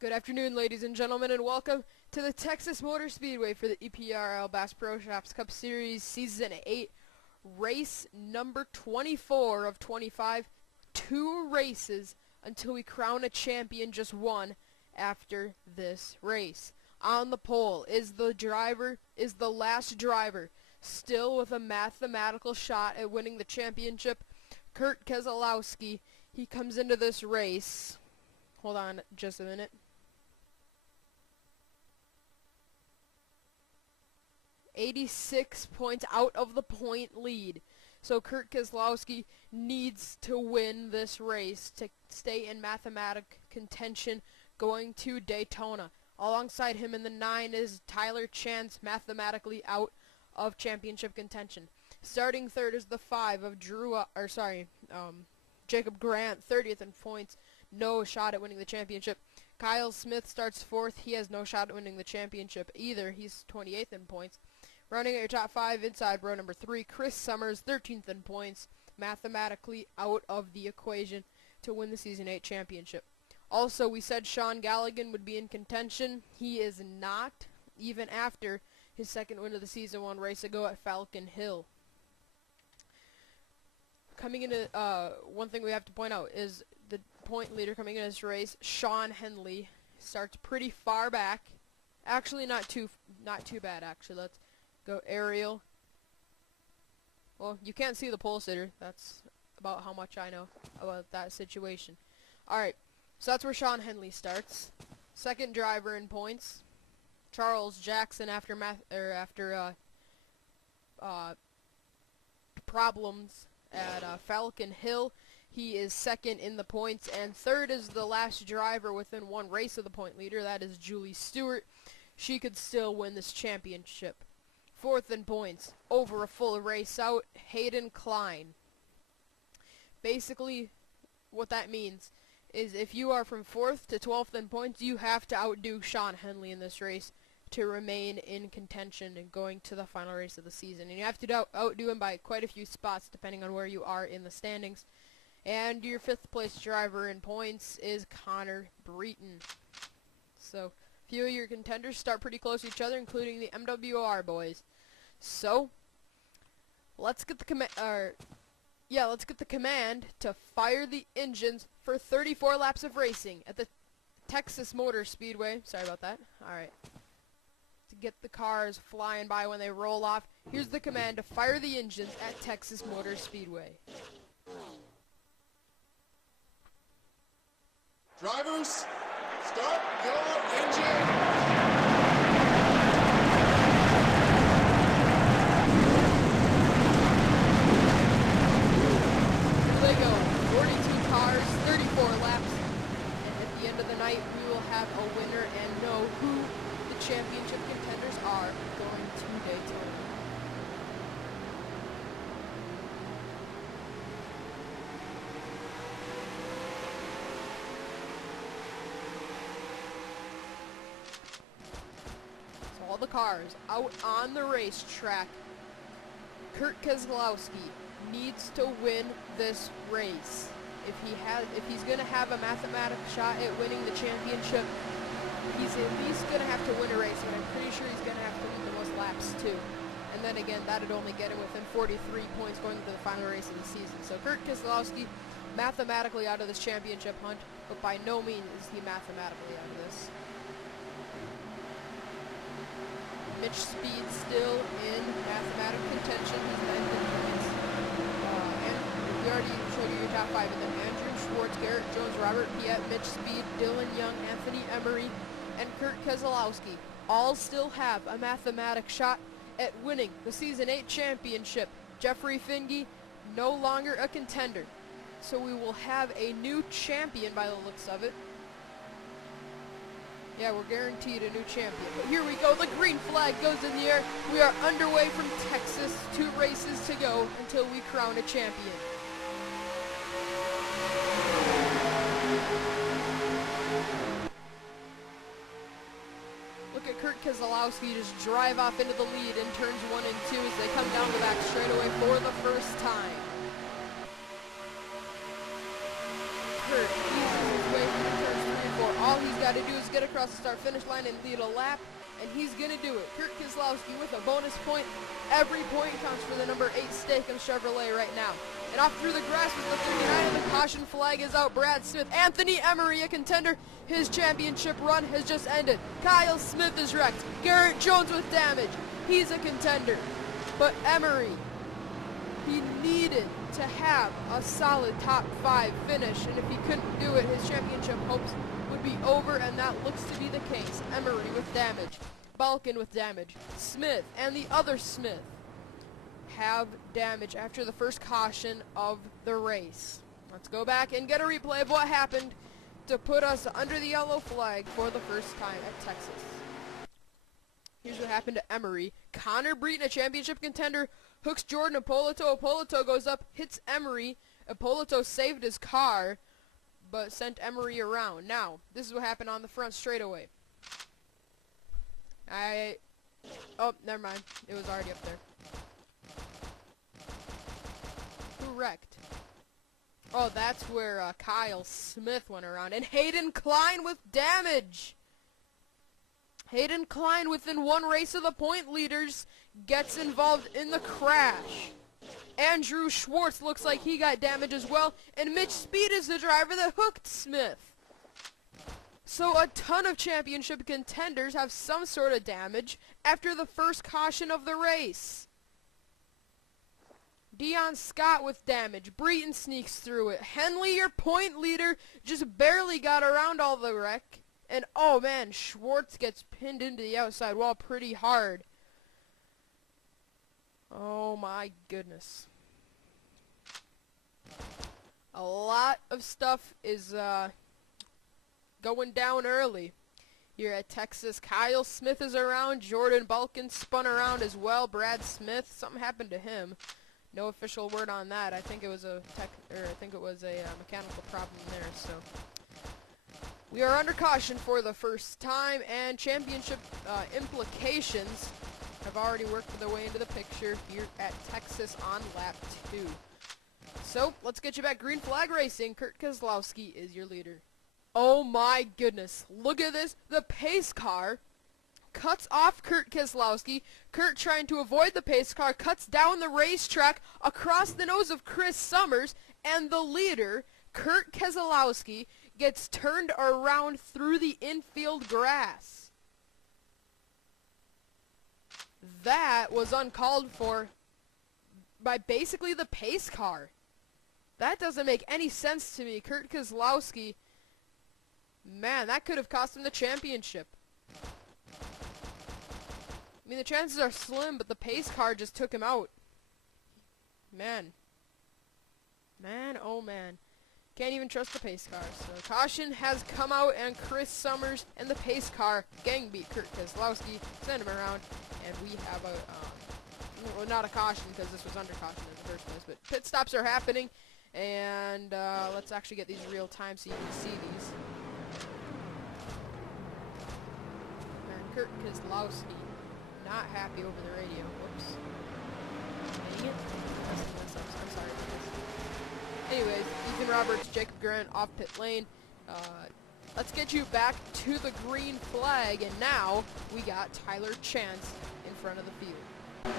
Good afternoon, ladies and gentlemen, and welcome to the Texas Motor Speedway for the EPRL Bass Pro Shops Cup Series Season 8, race number 24 of 25. 2 races until we crown a champion, just one after this race. On the pole is the last driver, still with a mathematical shot at winning the championship, Kurt Keselowski. He comes into this race. Hold on just a minute. 86 points out of the point lead. So Kurt Keselowski needs to win this race to stay in mathematic contention going to Daytona. Alongside him in the 9 is Tyler Chance, mathematically out of championship contention. Starting third is the 5 of Jacob Grant, 30th in points, no shot at winning the championship. Kyle Smith starts 4th. He has no shot at winning the championship either. He's 28th in points. Running at your top 5 inside row number 3, Chris Summers, 13th in points, mathematically out of the equation to win the Season 8 championship. Also, we said Sean Galligan would be in contention. He is not, even after his second win of the Season 1 race ago at Falcon Hill. Coming into, one thing we have to point out is the point leader coming in this race, Sean Henley, starts pretty far back. Actually, not too bad, actually. Let's go aerial. Well, you can't see the pole sitter. That's about how much I know about that situation. Alright, so that's where Sean Henley starts. Second driver in points, Charles Jackson, after problems at Falcon Hill. He is second in the points, and third is the last driver within one race of the point leader. That is Julie Stewart. She could still win this championship. Fourth in points, over a full race out, Hayden Klein. Basically, what that means is if you are from 4th to 12th in points, you have to outdo Sean Henley in this race to remain in contention and going to the final race of the season. And you have to outdo him by quite a few spots depending on where you are in the standings. And your 5th place driver in points is Connor Breton. So, few of your contenders start pretty close to each other, including the MWR boys. So, let's get the command to fire the engines for 34 laps of racing at the Texas Motor Speedway. Sorry about that. Alright. To get the cars flying by when they roll off, here's the command to fire the engines at Texas Motor Speedway. Drivers, start your engine! They go 42 cars, 34 laps, and at the end of the night we will have a winner and know who the championship contenders are going to Daytona. So all the cars out on the racetrack. Kurt Keselowski needs to win this race. If he's going to have a mathematical shot at winning the championship, he's at least going to have to win a race, but I'm pretty sure he's going to have to win the most laps too. And then again, that would only get him within 43 points going into the final race of the season. So Kurt Keselowski mathematically out of this championship hunt, but by no means is he mathematically out of this. Mitch Speed still in mathematical contention. He's 9th in points. And we already showed you your top 5 of them. Andrew Schwartz, Garrett Jones, Robert Piet, Mitch Speed, Dylan Young, Anthony Emery, and Kurt Keselowski all still have a mathematic shot at winning the Season 8 championship. Jeffrey Finge, no longer a contender. So we will have a new champion by the looks of it. Yeah, we're guaranteed a new champion. But here we go. The green flag goes in the air. We are underway from Texas. 2 races to go until we crown a champion. Look at Kurt Keselowski just drive off into the lead in turns 1 and 2 as they come down the back straightaway for the first time. Kurt eases his way through turns 3 and 4. All he's got got to do is get across the start-finish line and lead a lap, and he's going to do it. Kurt Keselowski with a bonus point. Every point counts for the number 8 Steak of Chevrolet right now. And off through the grass with the 39, and the caution flag is out. Brad Smith, Anthony Emery, a contender. His championship run has just ended. Kyle Smith is wrecked. Garrett Jones with damage. He's a contender. But Emery, he needed to have a solid top 5 finish, and if he couldn't do it, his championship hopes would be over, and that looks to be the case. Emery with damage. Balkin with damage. Smith and the other Smith have damage after the first caution of the race. Let's go back and get a replay of what happened to put us under the yellow flag for the first time at Texas. Here's what happened to Emery. Connor Breton, a championship contender, hooks Jordan Ippolito. Ippolito goes up, hits Emery. Ippolito saved his car, but sent Emery around. Now, this is what happened on the front straightaway. Oh, never mind. It was already up there. Who wrecked? Oh, that's where Kyle Smith went around. And Hayden Klein with damage. Hayden Klein, within one race of the point leaders, gets involved in the crash. Andrew Schwartz looks like he got damage as well. And Mitch Speed is the driver that hooked Smith. So a ton of championship contenders have some sort of damage after the first caution of the race. Dion Scott with damage. Breton sneaks through it. Henley, your point leader, just barely got around all the wreck. And oh man, Schwartz gets pinned into the outside wall pretty hard. Oh my goodness. A lot of stuff is going down early here at Texas. Kyle Smith is around. Jordan Balkin spun around as well. Brad Smith, something happened to him. No official word on that. I think it was a mechanical problem there. So we are under caution for the first time, and championship implications have already worked their way into the picture here at Texas on lap 2. So let's get you back. Green flag racing. Kurt Keselowski is your leader. Oh my goodness. Look at this. The pace car cuts off Kurt Keselowski. Kurt, trying to avoid the pace car, cuts down the racetrack across the nose of Chris Summers, and the leader, Kurt Keselowski, gets turned around through the infield grass. That was uncalled for by basically the pace car. That doesn't make any sense to me. Kurt Keselowski, man, that could have cost him the championship. I mean, the chances are slim, but the pace car just took him out. Man. Man, oh man. Can't even trust the pace car. So caution has come out, and Chris Summers and the pace car gang beat Kurt Keselowski, send him around, and we have a, well, not a caution because this was under caution in the first place, but pit stops are happening, and let's actually get these real time so you can see these. And Kurt Keselowski not happy over the radio. Whoops. Dang it. I'm sorry about this. Anyways, Ethan Roberts, Jacob Grant off pit lane. Let's get you back to the green flag, and now we got Tyler Chance in front of the field.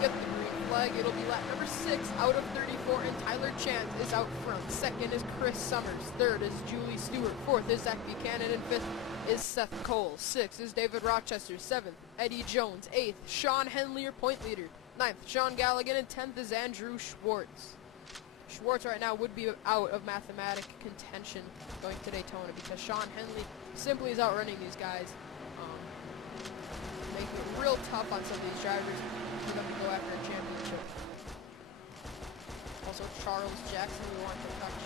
Get the green flag. It'll be lap number 6 out of 34, and Tyler Chance is out front. Second is Chris Summers. Third is Julie Stewart. Fourth is Zach Buchanan, and fifth is Seth Cole. 6th is David Rochester. 7th, Eddie Jones. 8th, Sean Henley, your point leader. 9th, Sean Galligan, and 10th is Andrew Schwartz. Schwartz right now would be out of mathematic contention going to Daytona because Sean Henley simply is outrunning these guys, making it real tough on some of these drivers for them to go after a championship. Also, Charles Jackson, we want to touch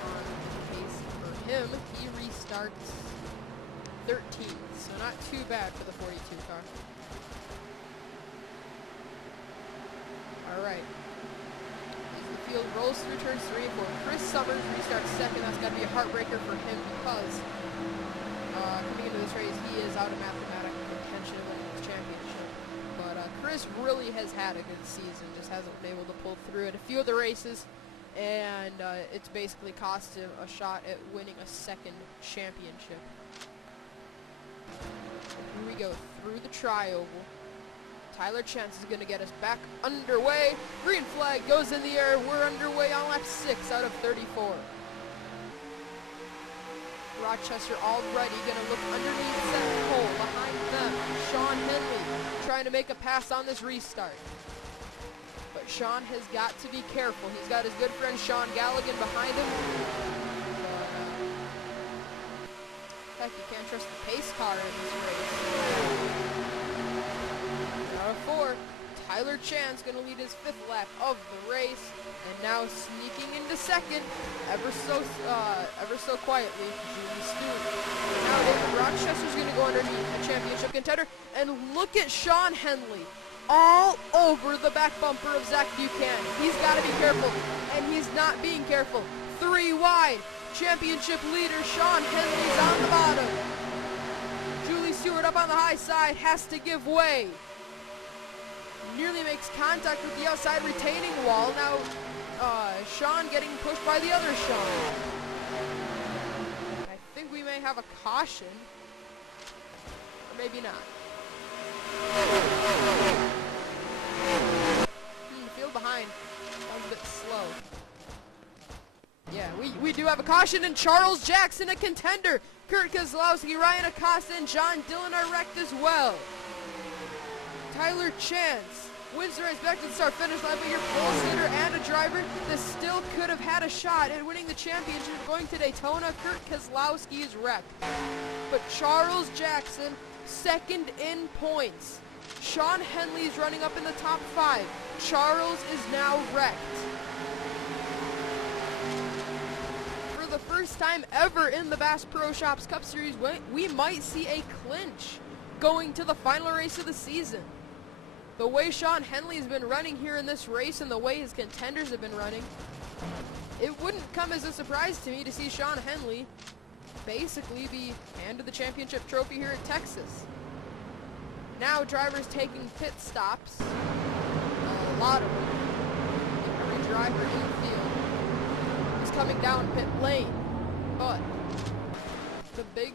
on the pace for him. He restarts 13th, so not too bad for the 42 car. All right. The field rolls through turns 3 and 4. Chris Summers restarts second. That's got to be a heartbreaker for him because coming into this race, he is out of mathematical contention of winning his championship. But Chris really has had a good season, just hasn't been able to pull through at a few of the races. and it's basically cost him a shot at winning a second championship. Here we go through the tri-oval. Tyler Chance is going to get us back underway. Green flag goes in the air. We're underway on lap 6 out of 34. Rochester already going to look underneath Seth Cole. Behind them, Sean Henley trying to make a pass on this restart. But Sean has got to be careful. He's got his good friend Sean Galligan behind him. Heck, you can't trust the pace car in this race. Out of 4, Tyler Chan's going to lead his 5th lap of the race. And now sneaking into second, ever so quietly, Julie Stewart. Now David Rochester's going to go underneath the championship contender. And look at Sean Henley all over the back bumper of Zach Buchanan. He's got to be careful, and he's not being careful. 3 wide. Championship leader Sean Henley's on the bottom. Julie Stewart up on the high side has to give way. Nearly makes contact with the outside retaining wall. Now Sean getting pushed by the other Sean. I think we may have a caution. Or maybe not. Field behind. That was a bit slow. Yeah, we do have a caution, and Charles Jackson, a contender. Kurt Kozlowski, Ryan Acosta, and John Dillon are wrecked as well. Tyler Chance wins the race back to the start-finish line, but your pole sitter and a driver that still could have had a shot at winning the championship going to Daytona. Kurt Kozlowski is wrecked. But Charles Jackson, second in points. Sean Henley's running up in the top 5. Charles is now wrecked. For the first time ever in the Bass Pro Shops Cup Series, we might see a clinch going to the final race of the season. The way Sean Henley's been running here in this race and the way his contenders have been running, it wouldn't come as a surprise to me to see Sean Henley basically be handed the championship trophy here at Texas. Now drivers taking pit stops, a lot of them. Every driver in the field is coming down pit lane, but the big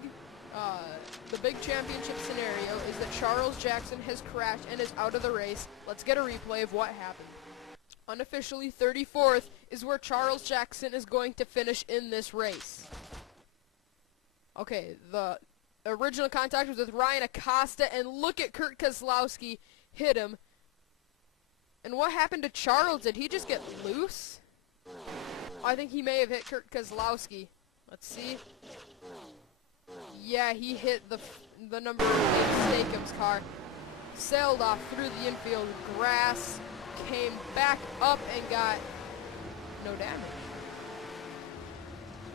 championship scenario is that Charles Jackson has crashed and is out of the race. Let's get a replay of what happened. Unofficially 34th is where Charles Jackson is going to finish in this race. Okay, the original contact was with Ryan Acosta, and look at Kurt Kozlowski hit him. And what happened to Charles? Did he just get loose? I think he may have hit Kurt Kozlowski. Let's see. Yeah, he hit the number 8 Steakums car. Sailed off through the infield grass, came back up and got no damage.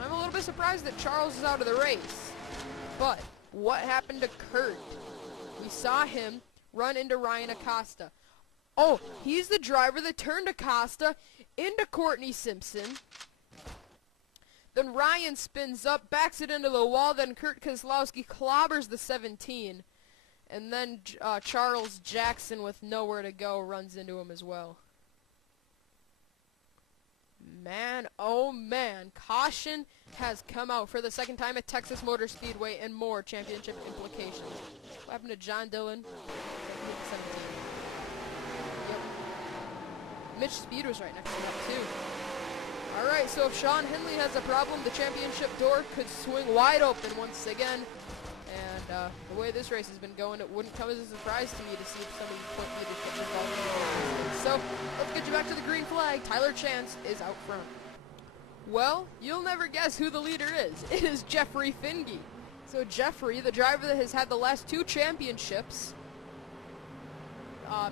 I'm a little bit surprised that Charles is out of the race. But what happened to Kurt? We saw him run into Ryan Acosta. Oh, he's the driver that turned Acosta into Courtney Simpson. Then Ryan spins up, backs it into the wall. Then Kurt Kozlowski clobbers the 17. And then Charles Jackson, with nowhere to go, runs into him as well. Man, oh man, caution has come out for the second time at Texas Motor Speedway, and more championship implications. What happened to John Dillon? 17. Yep. Mitch Speed was right next to that too. Alright, so if Sean Henley has a problem, the championship door could swing wide open once again. And the way this race has been going, it wouldn't come as a surprise to me to see if somebody point leadership involved in this. So, let's get you back to the green flag. Tyler Chance is out front. Well, you'll never guess who the leader is. It is Jeffrey Finge. So Jeffrey, the driver that has had the last 2 championships,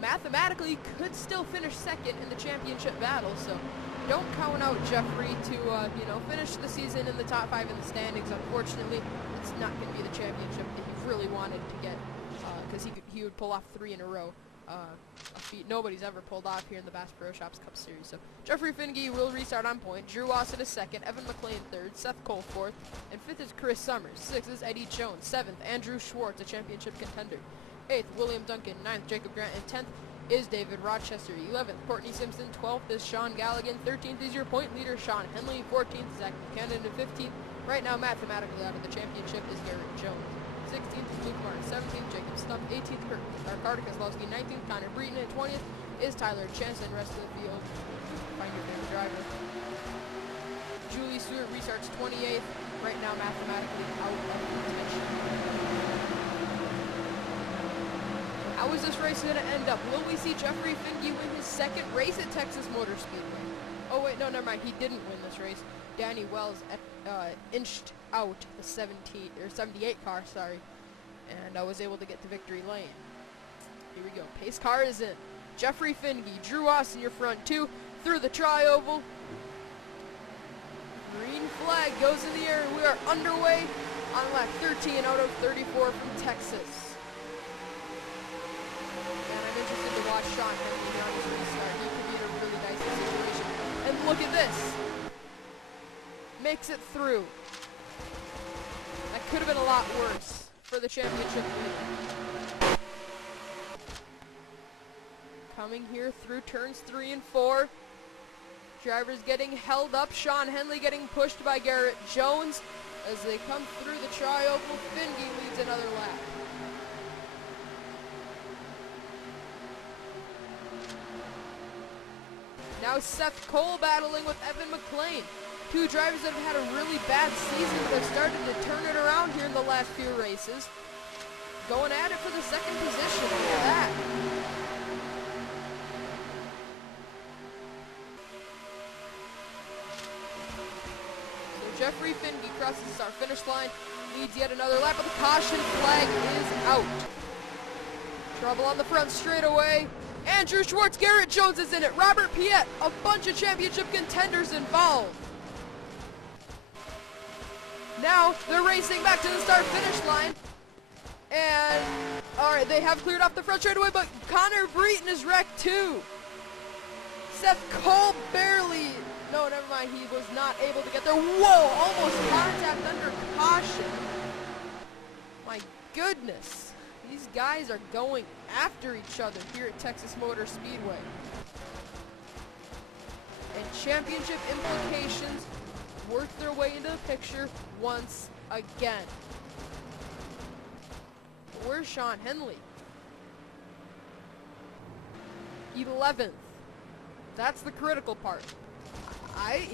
mathematically could still finish second in the championship battle. So don't count out Jeffrey to, finish the season in the top 5 in the standings. Unfortunately, it's not going to be the championship that he really wanted to get, because he would pull off 3 in a row. A feat nobody's ever pulled off here in the Bass Pro Shops Cup Series. So Jeffrey Finge will restart on point. Drew Austin is 2nd, Evan McLean 3rd, Seth Cole 4th, and 5th is Chris Summers. 6th is Eddie Jones. 7th, Andrew Schwartz, a championship contender. 8th, William Duncan. 9th, Jacob Grant. And 10th, is David Rochester. 11th, Courtney Simpson. 12th is Sean Galligan. 13th is your point leader, Sean Henley. 14th, Zach Buchanan. And 15th, right now mathematically out of the championship, is Garrett Jones. 16th is Luke Martin. 17th, Jacob Stump. 18th, Carter Kozlowski. 19th, Connor Breton. And 20th is Tyler Chanson. Rest of the field, find your favorite driver. Julie Stewart restarts 28th. Right now mathematically out of contention. How is this race going to end up? Will we see Jeffrey Finke win his second race at Texas Motor Speedway? Oh wait, no, never mind. He didn't win this race. Danny Wells inched out the 78 car, sorry, and was able to get to victory lane. Here we go. Pace car is in. Jeffrey Finke, Drew Austin, your front two through the tri-oval. Green flag goes in the air, and we are underway on lap 13 out of 34 from Texas. And I'm interested to watch Sean Henley here on his restart. He could be in a really nice situation. And look at this. Makes it through. That could have been a lot worse for the championship lead. Coming here through turns 3 and 4. Drivers getting held up. Sean Henley getting pushed by Garrett Jones. As they come through the tri-oval, Finke leads another lap. Now Seth Cole battling with Evan McLean. Two drivers that have had a really bad season but have started to turn it around here in the last few races. Going at it for the second position. Look at that. Jeffrey Finke crosses our finish line, leads yet another lap, but the caution flag is out. Trouble on the front straightaway. Andrew Schwartz, Garrett Jones is in it. Robert Piet, a bunch of championship contenders involved. Now they're racing back to the start-finish line. And, alright, they have cleared off the front straightaway, but Connor Breton is wrecked too. Seth Cole barely... No, never mind. He was not able to get there. Whoa! Almost contact under caution. My goodness. These guys are going after each other here at Texas Motor Speedway. And championship implications work their way into the picture once again. But where's Sean Henley? 11th. That's the critical part.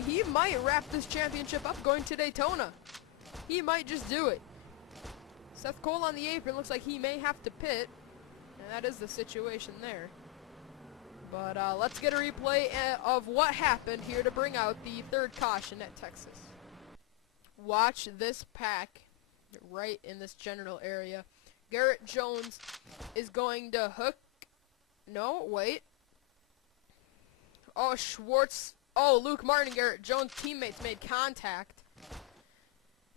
He might wrap this championship up going to Daytona. He might just do it. Seth Cole on the apron looks like he may have to pit, and that is the situation there. But let's get a replay of what happened here to bring out the third caution at Texas. Watch this pack right in this general area. Garrett Jones is going to hook. No, wait. Oh, Schwartz. Oh, Luke Martin and Garrett Jones' teammates made contact.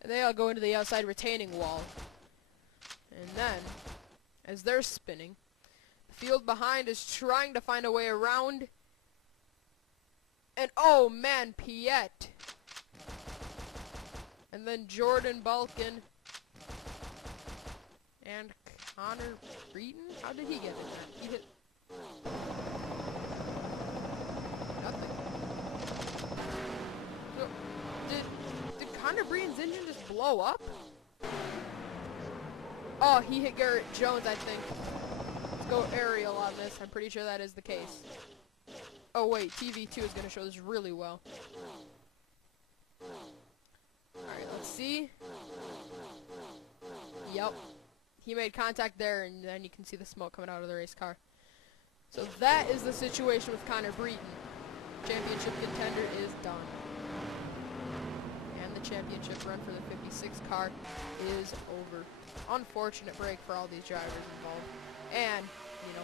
And they all go into the outside retaining wall. And then, as they're spinning, the field behind is trying to find a way around. And oh man, Piet. And then Jordan Balkin. And Connor Breton? How did he get in there? He hit... Connor Breton's engine just blow up? Oh, he hit Garrett Jones, I think. Let's go aerial on this. I'm pretty sure that is the case. Oh, wait. TV2 is going to show this really well. Alright, let's see. Yep. He made contact there, and then you can see the smoke coming out of the race car. So that is the situation with Connor Breton. Championship contender is done. Championship run for the 56 car is over. Unfortunate break for all these drivers involved. And, you know,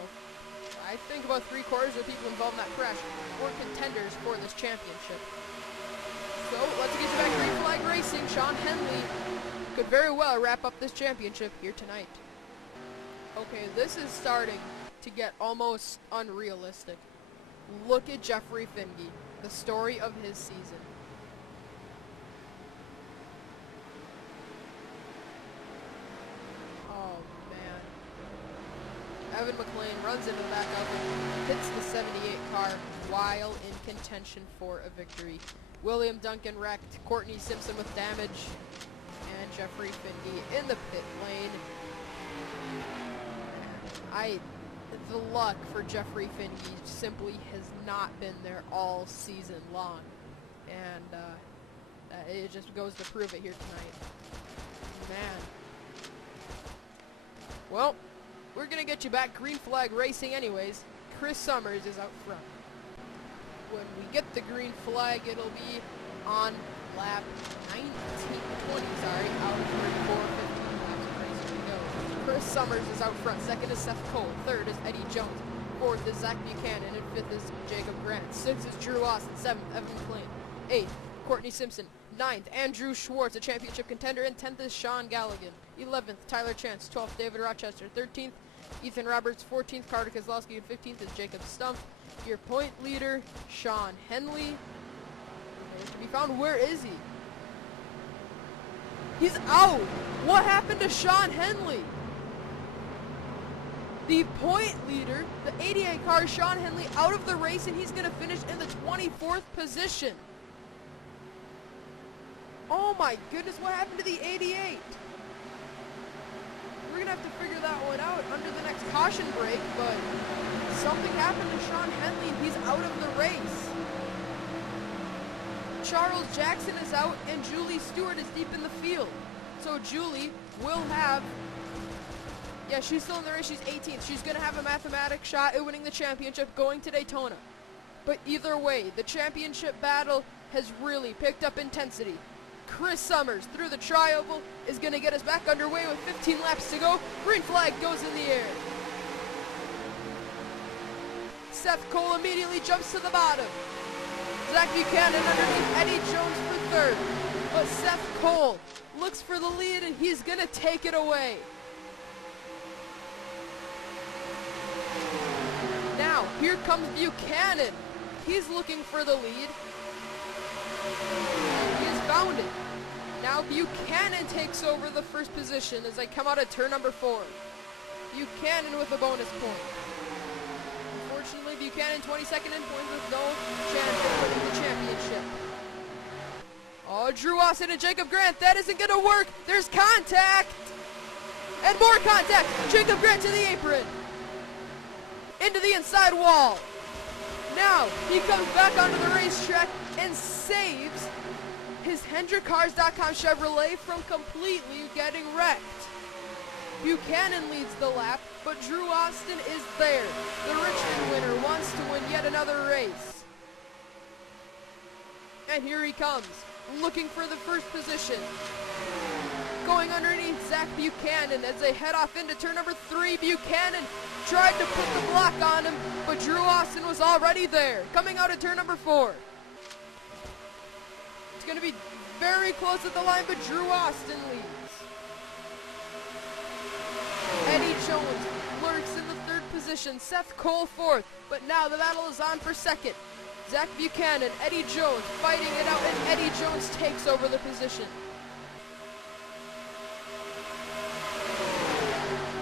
I think about 3/4 of the people involved in that crash were contenders for this championship. So, let's get you back to green flag racing. Sean Henley could very well wrap up this championship here tonight. Okay, this is starting to get almost unrealistic. Look at Jeffrey Finke, the story of his season. Evan McLean runs into the back of it, hits the 78 car while in contention for a victory. William Duncan wrecked, Courtney Simpson with damage, and Jeffrey Finge in the pit lane. The luck for Jeffrey Finge simply has not been there all season long, and it just goes to prove it here tonight. Man. Well, we're gonna get you back green flag racing anyways. Chris Summers is out front. When we get the green flag, it'll be on lap 20, out of 34, 15 laps of race. Here we go. Chris Summers is out front. Second is Seth Cole. Third is Eddie Jones. Fourth is Zach Buchanan. And fifth is Jacob Grant. Sixth is Drew Austin. Seventh, Evan McLean. Eighth, Courtney Simpson. Ninth, Andrew Schwartz, a championship contender. And 10th is Sean Galligan. 11th, Tyler Chance. 12th, David Rochester. 13th, Ethan Roberts. 14th, Carter Kozlowski. And 15th is Jacob Stumpf. Your point leader, Sean Henley. To be found. Where is he? He's out. What happened to Sean Henley? The point leader, the 88 car, Sean Henley, out of the race, and he's going to finish in the 24th position. Oh my goodness, what happened to the 88? We're going to have to figure that one out under the next caution break, but something happened to Sean Henley, and he's out of the race. Charles Jackson is out, and Julie Stewart is deep in the field. So Julie will have, yeah, she's still in the race. She's 18th. She's going to have a mathematic shot at winning the championship going to Daytona. But either way, the championship battle has really picked up intensity. Chris Summers through the tri-oval is going to get us back underway with 15 laps to go. Green flag goes in the air. Seth Cole immediately jumps to the bottom. Zach Buchanan underneath Eddie Jones for third. But Seth Cole looks for the lead, and he's going to take it away. Now, here comes Buchanan. He's looking for the lead. He has found it. Now Buchanan takes over the first position as they come out of turn number 4. Buchanan with a bonus point. Unfortunately, Buchanan 22nd in points with no chance of winning the championship. Oh, Drew Austin and Jacob Grant, that isn't going to work. There's contact. And more contact. Jacob Grant to the apron. Into the inside wall. Now, he comes back onto the racetrack and saves his HendrickCars.com Chevrolet from completely getting wrecked. Buchanan leads the lap, but Drew Austin is there. The Richmond winner wants to win yet another race. And here he comes, looking for the first position. Going underneath Zach Buchanan as they head off into turn number 3. Buchanan tried to put the block on him, but Drew Austin was already there. Coming out of turn number 4. It's going to be very close at the line, but Drew Austin leads. Eddie Jones lurks in the 3rd position. Seth Cole 4th, but now the battle is on for 2nd. Zach Buchanan, Eddie Jones fighting it out, and Eddie Jones takes over the position.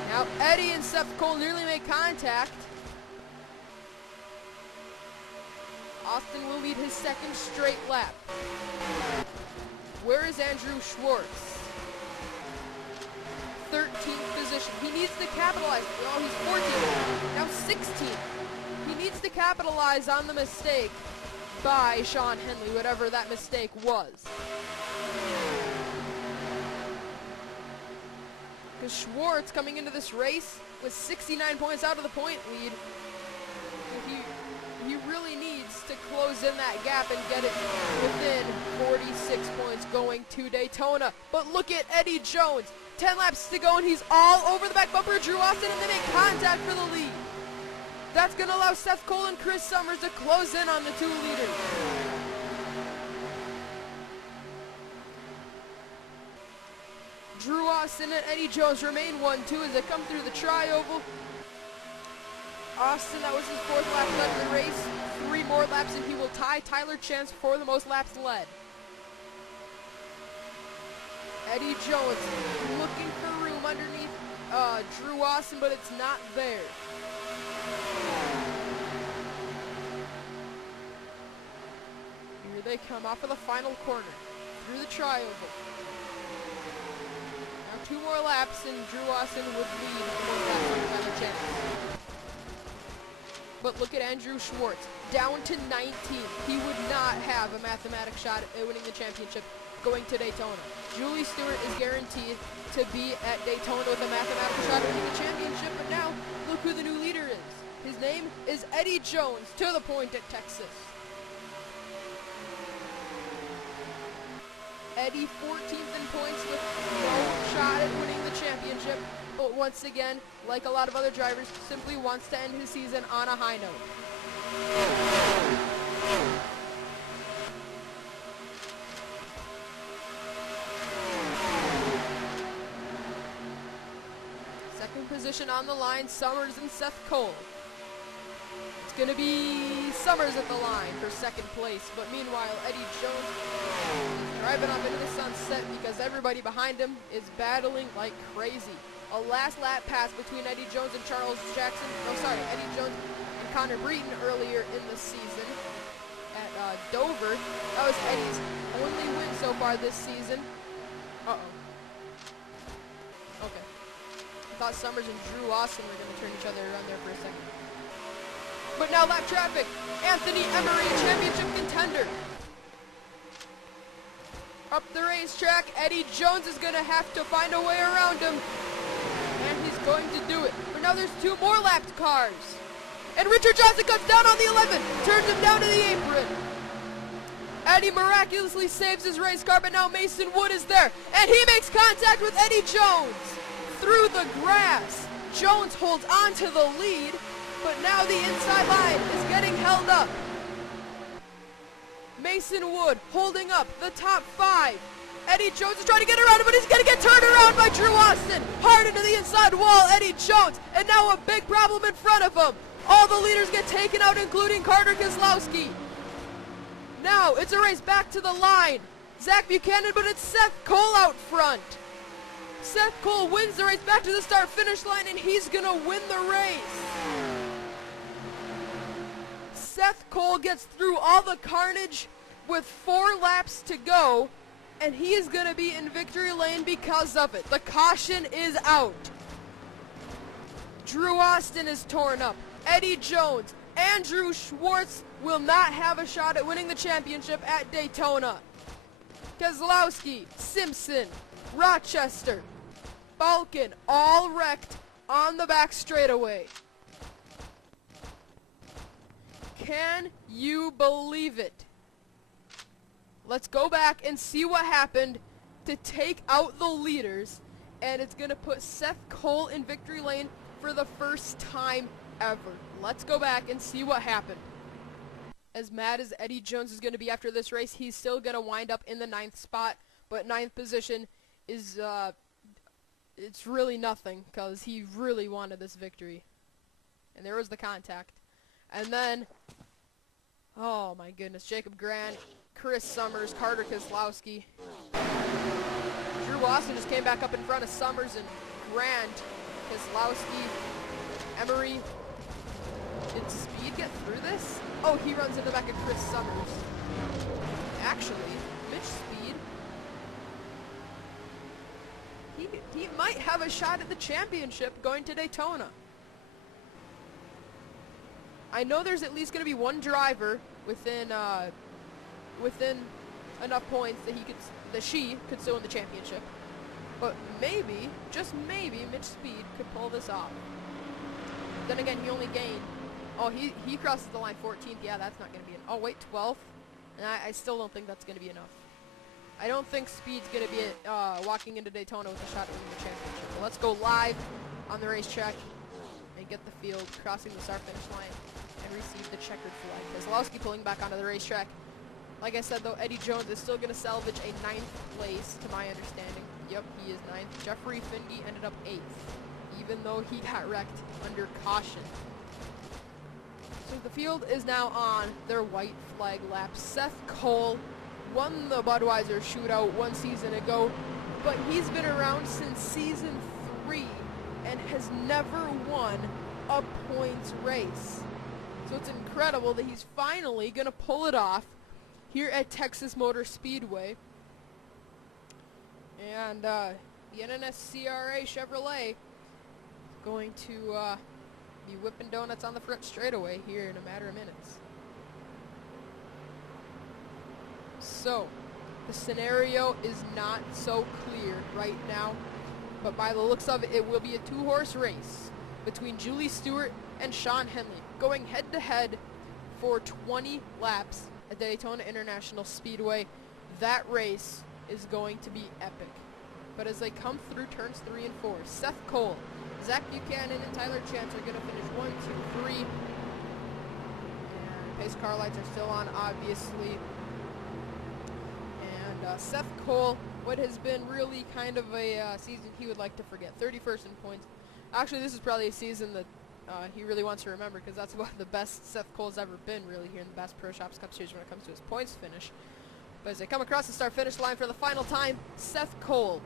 Now Eddie and Seth Cole nearly make contact. Austin will lead his 2nd straight lap. Where is Andrew Schwartz? 13th position. He needs to capitalize. Oh, he's 14th. Now 16th. He needs to capitalize on the mistake by Sean Henley, whatever that mistake was. Because Schwartz coming into this race with 69 points out of the point lead. He really needs to close in that gap and get it within 46 points going to Daytona. But look at Eddie Jones. 10 laps to go, and he's all over the back bumper of Drew Austin, and they make contact for the lead. That's going to allow Seth Cole and Chris Summers to close in on the 2 leaders. Drew Austin and Eddie Jones remain 1-2 as they come through the tri-oval. Austin, that was his 4th lap led in the race. 3 more laps, and he will tie Tyler Chance for the most laps led. Eddie Jones looking for room underneath Drew Austin, but it's not there. Here they come off of the final corner, through the trioval. Now 2 more laps and Drew Austin would lead the chance. But look at Andrew Schwartz, down to 19. He would not have a mathematical shot at winning the championship going to Daytona. Julie Stewart is guaranteed to be at Daytona with a mathematical shot at winning the championship, but now look who the new leader is. His name is Eddie Jones, to the point at Texas. Eddie 14th in points with no shot at winning the championship, but once again, like a lot of other drivers, simply wants to end his season on a high note. Second position on the line, Summers and Seth Cole. It's going to be Summers at the line for second place, but meanwhile, Eddie Jones is driving off into the sunset because everybody behind him is battling like crazy. A last lap pass between Eddie Jones and Eddie Jones and Connor Breton earlier in the season at Dover. That was Eddie's only win so far this season. Uh-oh. Okay. I thought Summers and Drew Austin were going to turn each other around there for a second. But now lap traffic. Anthony Emery, championship contender. Up the racetrack, Eddie Jones is going to have to find a way around him. And he's going to do it. But now there's 2 more lapped cars. And Richard Johnson cuts down on the 11, turns him down to the apron. Eddie miraculously saves his race car, but now Mason Wood is there. And he makes contact with Eddie Jones through the grass. Jones holds on to the lead, but now the inside line is getting held up. Mason Wood holding up the top 5. Eddie Jones is trying to get around him, but he's going to get turned around by Drew Austin. Hard into the inside wall, Eddie Jones, and now a big problem in front of him. All the leaders get taken out, including Carter Keselowski. Now it's a race back to the line. Zach Buchanan, but it's Seth Cole out front. Seth Cole wins the race back to the start-finish line, and he's going to win the race. Seth Cole gets through all the carnage with 4 laps to go, and he is going to be in victory lane because of it. The caution is out. Drew Austin is torn up. Eddie Jones, Andrew Schwartz will not have a shot at winning the championship at Daytona. Keselowski, Simpson, Rochester, Balkan, all wrecked on the back straightaway. Can you believe it? Let's go back and see what happened to take out the leaders, and it's going to put Seth Cole in victory lane for the first time ever. Let's go back and see what happened. As mad as Eddie Jones is going to be after this race, he's still going to wind up in the 9th spot, but 9th position is, it's really nothing, because he really wanted this victory. And there was the contact. And then, oh my goodness, Jacob Grant, Chris Summers, Carter Keselowski. Drew Austin just came back up in front of Summers and Grant, Keselowski, Emery. Did Speed get through this? Oh, he runs into the back of Chris Summers. Actually, Mitch Speed, he might have a shot at the championship going to Daytona. I know there's at least going to be one driver within enough points that she could still win the championship. But maybe, just maybe, Mitch Speed could pull this off. Then again, he only gained. Oh, he crosses the line 14th. Yeah, that's not going to be oh, wait, 12th? And I still don't think that's going to be enough. I don't think Speed's going to be walking into Daytona with a shot at winning the championship. So let's go live on the racetrack and get the field, crossing the start-finish line, and receive the checkered flag. Keselowski pulling back onto the racetrack. Like I said, though, Eddie Jones is still going to salvage a 9th place, to my understanding. Yep, he is 9th. Jeffrey Finge ended up 8th, even though he got wrecked under caution. So the field is now on their white flag lap. Seth Cole won the Budweiser shootout 1 season ago, but he's been around since season 3 and has never won a points race. So it's incredible that he's finally going to pull it off here at Texas Motor Speedway. And the NNSCRA Chevrolet is going to be whipping donuts on the front straightaway here in a matter of minutes. So, the scenario is not so clear right now, but by the looks of it, it will be a two-horse race between Julie Stewart and Sean Henley, going head-to-head for 20 laps at Daytona International Speedway. That race is going to be epic. But as they come through turns 3 and 4, Seth Cole, Zach Buchanan, and Tyler Chance are going to finish 1, 2, 3. And pace car lights are still on, obviously. And Seth Cole, what has been really kind of a season he would like to forget. 31st in points. Actually, this is probably a season that he really wants to remember, because that's about the best Seth Cole's ever been, really, here in the Bass Pro Shops Cup Series when it comes to his points finish. But as they come across the start-finish line for the final time, Seth Cole,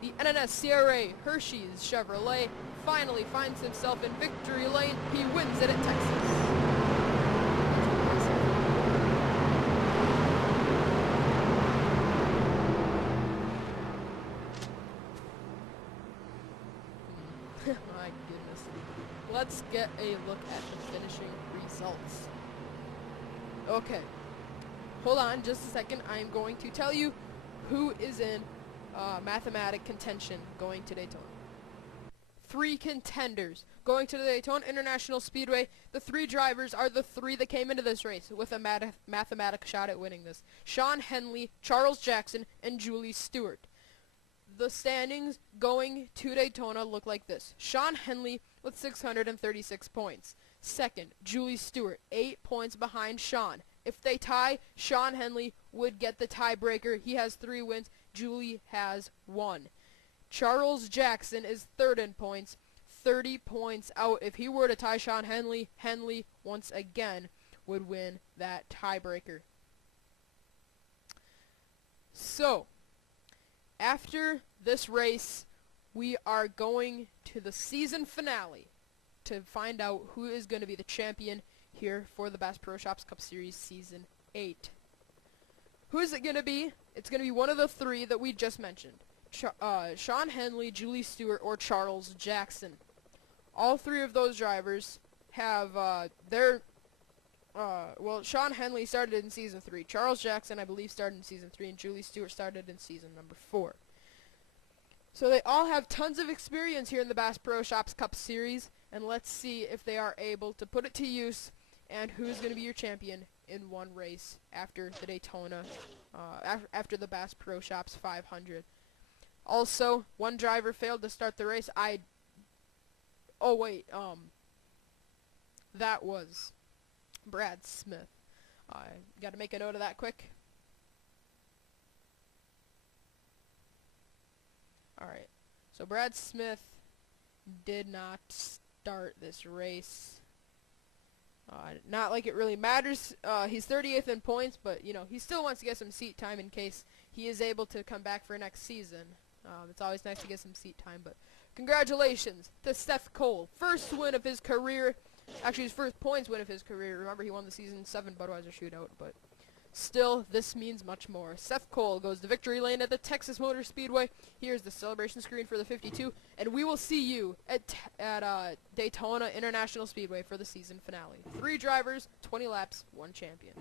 the NNSCRA Hershey's Chevrolet, finally finds himself in victory lane. He wins it at Texas. My goodness. Let's get a look at the finishing results. Okay. Hold on just a second. I'm going to tell you who is in mathematic contention going to Daytona. 3 contenders going to the Daytona International Speedway. The 3 drivers are the 3 that came into this race with a mathematic shot at winning this: Sean Henley, Charles Jackson, and Julie Stewart. The standings going to Daytona look like this: Sean Henley with 636 points. Second, Julie Stewart, 8 points behind Sean. If they tie, Sean Henley would get the tiebreaker. He has 3 wins. Julie has 1. Charles Jackson is third in points, 30 points out. If he were to tie Sean Henley, Henley once again would win that tiebreaker. So, after this race, we are going to the season finale to find out who is going to be the champion here for the Bass Pro Shops Cup Series Season 8. Who is it going to be? It's going to be one of the 3 that we just mentioned. Sean Henley, Julie Stewart, or Charles Jackson. All 3 of those drivers have well, Sean Henley started in Season 3. Charles Jackson, I believe, started in Season 3, and Julie Stewart started in Season number 4. So they all have tons of experience here in the Bass Pro Shops Cup Series, and let's see if they are able to put it to use and who's going to be your champion in one race after the Daytona, after the Bass Pro Shops 500. Also, one driver failed to start the race. That was Brad Smith. Got to make a note of that quick. Alright, so Brad Smith did not start this race. Not like it really matters. He's 38th in points, but, you know, he still wants to get some seat time in case he is able to come back for next season. It's always nice to get some seat time, but congratulations to Seth Cole. First win of his career. Actually, his first points win of his career. Remember, he won the Season 7 Budweiser Shootout, but still, this means much more. Seth Cole goes to victory lane at the Texas Motor Speedway. Here's the celebration screen for the 52, and we will see you at Daytona International Speedway for the season finale. 3 drivers, 20 laps, 1 champion.